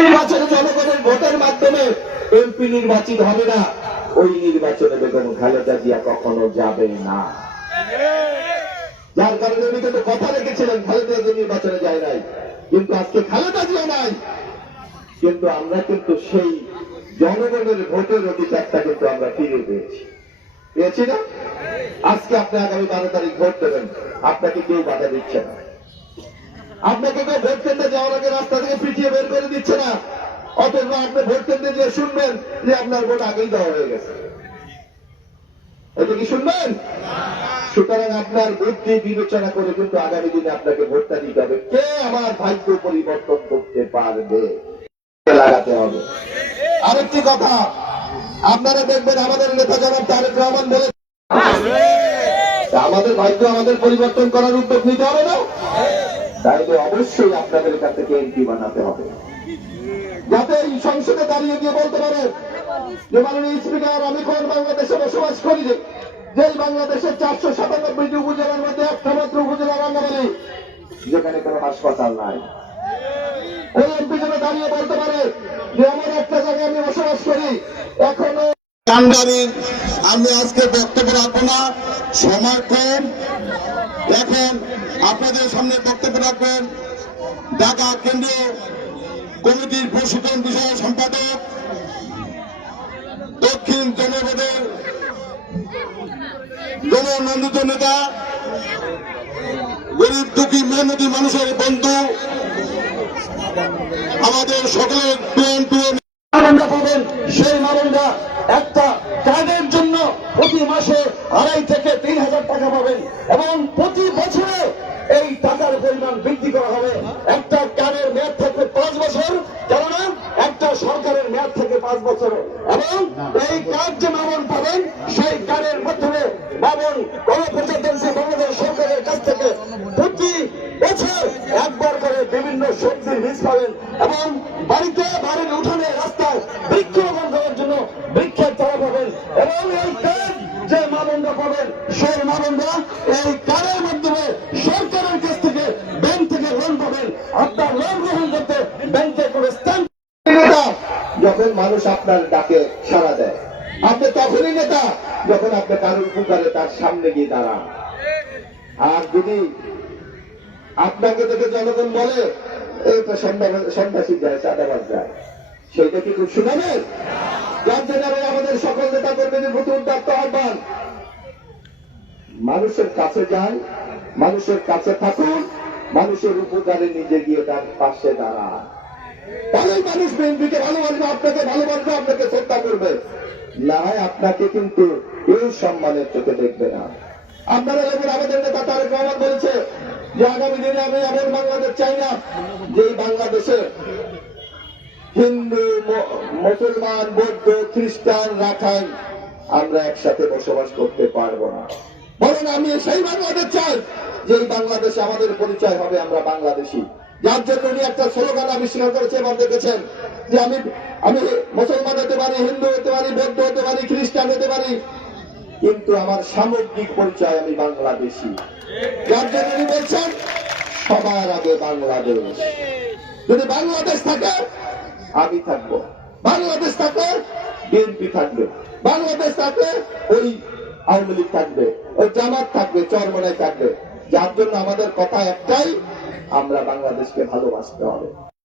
নির্বাচনে জনগণের ভোটের মাধ্যমে এমপি নির্বাচিত হবে না, ওই নির্বাচনে বেগম খালেদা জিয়া কখনো যাবে না। যার কারণে উনি কিন্তু কথা রেখেছিলেন খালেদা জিয়া নির্বাচনে যায় নাই, কিন্তু আজকে খালেদা জিয়া নাই, কিন্তু আমরা কিন্তু সেই জনগণের ভোটের অধিকারটা কিন্তু আমরা ফিরে পেয়েছি না। আজকে আপনি আগামী 12 তারিখ ভোট দেবেন, আপনাকে কেউ বাধা দিচ্ছে না, আপনাকে কেউ ভোট কেন্দ্রে যাওয়ার আগে রাস্তা থেকে পিছিয়ে বের করে দিচ্ছে না, অথচ আপনি ভোট কেন্দ্রে গিয়ে শুনবেন যে আপনার ভোট আগেই দেওয়া হয়ে গেছে। এটা কি শুনবেন? সুতরাং আপনার বুদ্ধি বিবেচনা করে কিন্তু আগামী দিনে আপনাকে ভোটটা দিতে হবে। কে আমার ভাগ্য পরিবর্তন করতে পারবে, লাগাতে হবে। আরেকটি কথা, আপনারা দেখবেন আমাদের নেতা জনাব তারেক রহমান বলে আমাদের ভাগ্য আমাদের পরিবর্তন করার উদ্যোগ নিতে হবে না, তাইলে অবশ্যই আপনাদের কাছ থেকে এমপি বানাতে হবে, যাতে এই সংসদে দাঁড়িয়ে গিয়ে বলতে পারে যে মাননীয় স্পিকার, আমি কোন বাংলাদেশে বসবাস করি, যেই বাংলাদেশের 497টি উপজেলার মধ্যে একটা মাত্র উপজেলা রাঙ্গামালী, যেখানে কোনো হাসপাতাল নাই। ওই এমপি যেন দাঁড়িয়ে বলতে পারে যে আমার একটা জায়গায় আমি বসবাস করি। এখনো আমি আজকে বক্তব্য রাখবো না, সময় কম। এখন আপনাদের সামনে বক্তব্য রাখবেন ঢাকা কেন্দ্রীয় কমিটির প্রশিক্ষণ বিষয় সম্পাদক, দক্ষিণ জনপদের জননন্দিত নেতা, গরিব দুঃখী মেহনতি মানুষের বন্ধু, আমাদের সকলের মামলা পাবেন। সেই মামলা একটা কার্ডের জন্য প্রতি মাসে 2,500 থেকে 3,000 টাকা পাবেন, এবং প্রতি বছরে এই টাকার পরিমাণ বৃদ্ধি করা হবে। একটা কার্ডের মেয়াদ থাকবে 5 বছর, কেননা একটা সরকারের মেয়াদ থাকে 5 বছর, এবং এই কার্ড যে মামন পাবেন সেই কার্ডের মাধ্যমে মামন গণপ্রজাতন্ত্রী বাংলাদেশ সরকারের কাছ থেকে প্রতি বছর একবার করে বিভিন্ন সবজির বীজ পাবেন, এবং বাড়িতে বাড়ির উঠানে রাস্তায় বৃক্ষরোপণ করার জন্য বৃক্ষের চারা পাবেন। এবং এই কার্ড যে মামনরা পাবেন সেই মামনরা এই কার্ডের মাধ্যমে সরকারের কাছ থেকে ব্যাংক থেকে লোন পাবেন। আপনার লোন গ্রহণ করতে ব্যাংকে করে স্ট্যাম্প, যখন মানুষ আপনার ডাকে সাড়া দেয়, আপনি তখনই নেতা যখন আপনি কারোর উপকারে তার সামনে গিয়ে দাঁড়ান। আর যদি আপনাকে দেখে জনগণ বলে এই তো সন্ন্যাসী যায়, চাঁদাবাজ যায়, সেইটা কি খুব শুনাবেন? যার জন্য আমাদের সকল নেতা কর্মীদের প্রতি উদ্যত আহ্বান, মানুষের কাছে যান, মানুষের কাছে থাকুন, মানুষের উপকারে নিজে গিয়ে তার পাশে দাঁড়ান। তাহলে মানুষ বিএনপিকে ভালোবাসবে, আপনাকে ভালোবাসবে, আপনাকে শ্রদ্ধা করবে। না হয় আপনাকে কিন্তু এই সম্মানের চোখে দেখবে না। আপনারা যেমন আমাদের নেতা তারেক রহমান বলেছে যে আগামী দিনে আমি এমন বাংলাদেশ চাই না যে বাংলাদেশে হিন্দু, মুসলমান, বৌদ্ধ, খ্রিস্টান, রাখাইন আমরা একসাথে বসবাস করতে পারবো না, বরং আমি সেই বাংলাদেশ চাই যে বাংলাদেশে আমাদের পরিচয় হবে আমরা বাংলাদেশি। যার জন্য উনি একটা স্লোগান আবিষ্কার করেছে, এবার দেখেছেন যে আমি মুসলমান হতে পারি, হিন্দু হতে পারি, বৌদ্ধ হতে পারি, খ্রিস্টান হতে পারি, কিন্তু আমার সামগ্রিক পরিচয় আমি বাংলাদেশি। যার জন্য উনি বলছেন সবার আগে বাংলাদেশ। যদি বাংলাদেশ থাকে আমি থাকবো, বাংলাদেশ থাকলে বিএনপি থাকবে, বাংলাদেশ থাকলে ওই আওয়ামী লীগ থাকবে, ওই জামাত থাকবে, চরমনাই থাকবে। যার জন্য আমাদের কথা একটাই, আমরা বাংলাদেশকে ভালোবাসতে হবে।